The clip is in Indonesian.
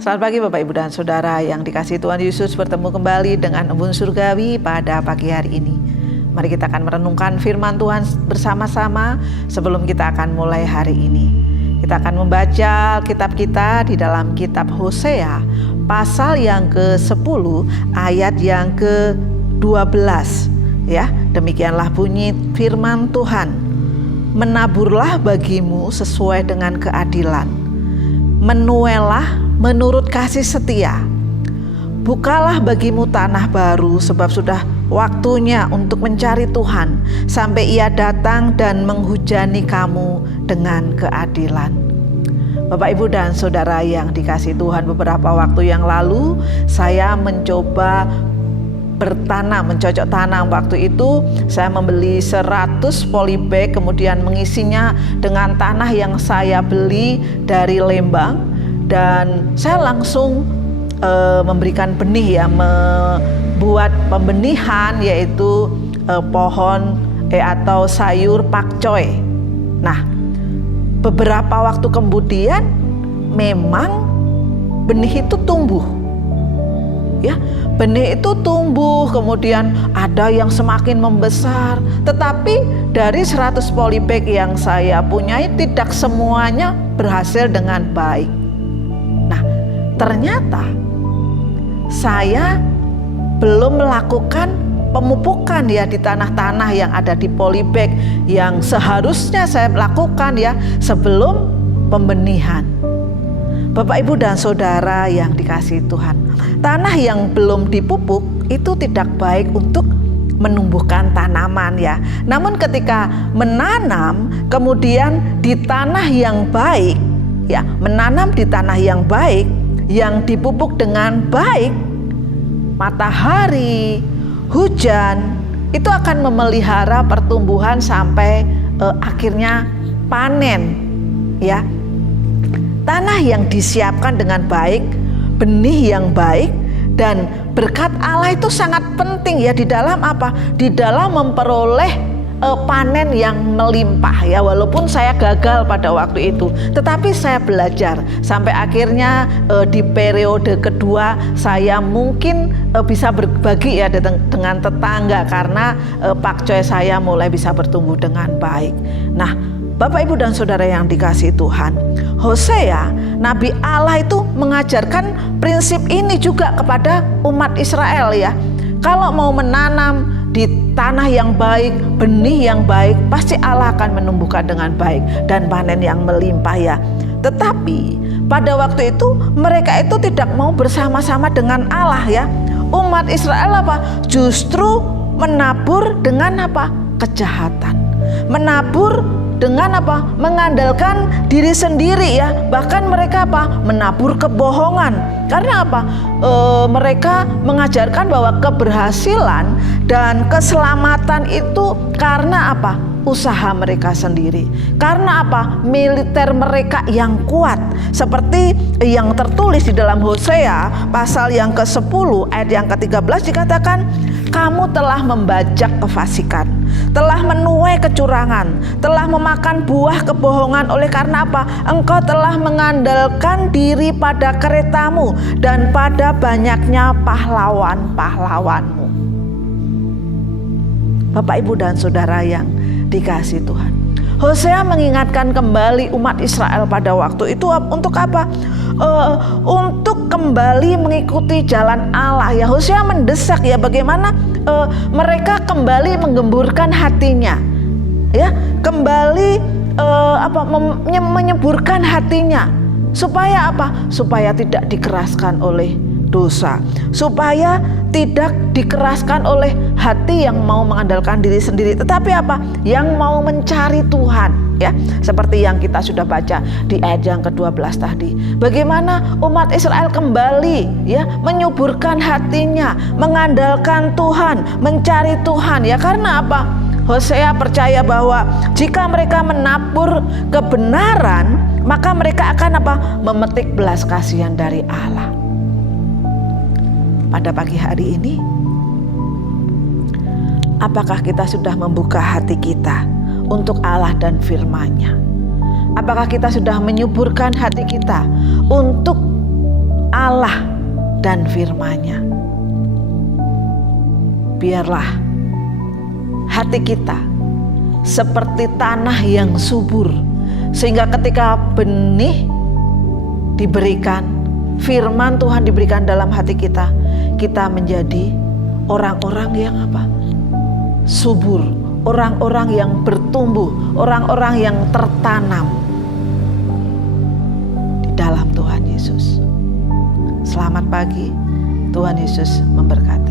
Selamat pagi Bapak Ibu dan Saudara yang dikasihi Tuhan Yesus, bertemu kembali dengan Embun Surgawi pada pagi hari ini. Mari kita akan merenungkan firman Tuhan bersama-sama sebelum kita akan mulai hari ini. Kita akan membaca kitab kita di dalam kitab Hosea pasal yang ke-10 ayat yang ke-12. Ya, demikianlah bunyi firman Tuhan. Menaburlah bagimu sesuai dengan keadilan. Menuailah menurut kasih setia. Bukalah bagimu tanah baru, sebab sudah waktunya untuk mencari Tuhan sampai Ia datang dan menghujani kamu dengan keadilan. Bapak, Ibu, dan Saudara yang dikasihi Tuhan, beberapa waktu yang lalu saya mencoba bertanam, mencocok tanam. Waktu itu saya membeli 100 polybag, kemudian mengisinya dengan tanah yang saya beli dari Lembang. Dan saya langsung memberikan benih, ya, membuat pembenihan, yaitu pohon atau sayur pakcoy. Nah, beberapa waktu kemudian memang benih itu tumbuh, ya, benih itu tumbuh, kemudian ada yang semakin membesar. Tetapi dari 100 polybag yang saya punyai, tidak semuanya berhasil dengan baik. Ternyata saya belum melakukan pemupukan, ya, di tanah-tanah yang ada di polybag yang seharusnya saya lakukan, ya, sebelum pembenihan. Bapak, Ibu, dan Saudara yang dikasihi Tuhan, tanah yang belum dipupuk itu tidak baik untuk menumbuhkan tanaman, ya. Namun ketika menanam kemudian di tanah yang baik, ya, menanam di tanah yang baik, yang dipupuk dengan baik, matahari, hujan, itu akan memelihara pertumbuhan sampai akhirnya panen, ya. Tanah yang disiapkan dengan baik, benih yang baik, dan berkat Allah itu sangat penting, ya, di dalam apa? Di dalam memperoleh panen yang melimpah, ya. Walaupun saya gagal pada waktu itu, tetapi saya belajar sampai akhirnya di periode kedua saya mungkin bisa berbagi, ya, dengan tetangga karena pakcoy saya mulai bisa bertumbuh dengan baik. Nah, Bapak, Ibu, dan Saudara yang dikasihi Tuhan, Hosea, Nabi Allah itu mengajarkan prinsip ini juga kepada umat Israel, ya. Kalau mau menanam di tanah yang baik, benih yang baik, pasti Allah akan menumbuhkan dengan baik dan panen yang melimpah, ya. Tetapi pada waktu itu mereka itu tidak mau bersama-sama dengan Allah, ya. Umat Israel apa? Justru menabur dengan apa? Kejahatan. Menabur dengan apa? Mengandalkan diri sendiri, ya. Bahkan mereka apa? Menabur kebohongan. Karena apa? Mereka mengajarkan bahwa keberhasilan dan keselamatan itu karena apa? Usaha mereka sendiri. Karena apa? Militer mereka yang kuat. Seperti yang tertulis di dalam Hosea pasal yang ke-10 ayat yang ke-13 dikatakan, kamu telah membajak kefasikan, telah menuai kecurangan, telah memakan buah kebohongan. Oleh karena apa? Engkau telah mengandalkan diri pada keretamu dan pada banyaknya pahlawan-pahlawanmu. Bapak, Ibu, dan Saudara yang dikasihi Tuhan, Hosea mengingatkan kembali umat Israel pada waktu itu untuk apa? Untuk kembali mengikuti jalan Allah, ya. Hosea mendesak, ya, bagaimana mereka kembali menggemburkan hatinya, ya, kembali menyemburkan hatinya, supaya apa? Supaya tidak dikeraskan oleh dosa, supaya tidak dikeraskan oleh hati yang mau mengandalkan diri sendiri, tetapi apa? Yang mau mencari Tuhan, ya. Seperti yang kita sudah baca di ayat yang ke-12 tadi. Bagaimana umat Israel kembali, ya, menyuburkan hatinya, mengandalkan Tuhan, mencari Tuhan, ya. Karena apa? Hosea percaya bahwa jika mereka menabur kebenaran, maka mereka akan apa? Memetik belas kasihan dari Allah. Pada pagi hari ini, apakah kita sudah membuka hati kita untuk Allah dan firman-Nya? Apakah kita sudah menyuburkan hati kita untuk Allah dan firman-Nya. Biarlah hati kita seperti tanah yang subur, sehingga ketika benih diberikan, firman Tuhan diberikan dalam hati kita, kita menjadi orang-orang yang subur, orang-orang yang bertumbuh, orang-orang yang tertanam di dalam Tuhan Yesus. Selamat pagi, Tuhan Yesus memberkati.